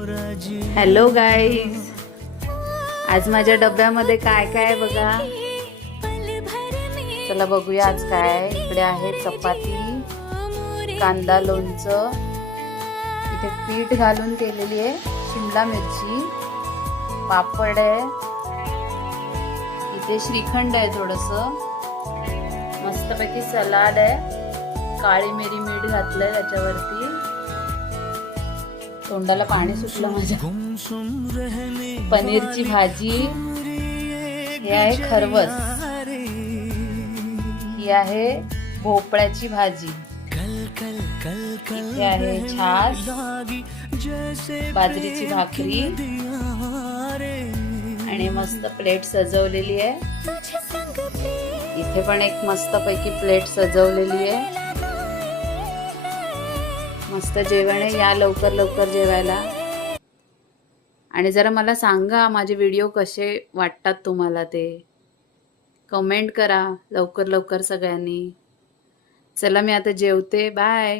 Hello guys, आज माझ्या डब्यामध्ये काय काय बघा. चला बघूया आज काय आहे. इकडे आहे चपाती, कांदा, लोणचं, इथे पीठ घालून केलेली आहे, शिमला मिरची, पापड आहे, इथे श्रीखंड आहे, थोडंसं मस्तपैकी सलाड आहे, काळी मिरी मीठ घातलंय त्याच्यावरती. तोंडाला पाणी सुटलं माझ्या. पनीरची भाजी, हे आहे खरवस, ही आहे भोपळ्याची भाजी, इथे आहे छास, बाजरीची भाकरी आणि मस्त प्लेट सजवलेली आहे. इथे पण एक मस्त पैकी प्लेट सजवलेली आहे. मस्त जेवण आहे, या लवकर लवकर जेवायला. आणि जरा मला सांगा माझे व्हिडिओ कसे वाटतात तुम्हाला, ते कमेंट करा लवकर लवकर सगळ्यांनी. चला मी आता जेवते, बाय.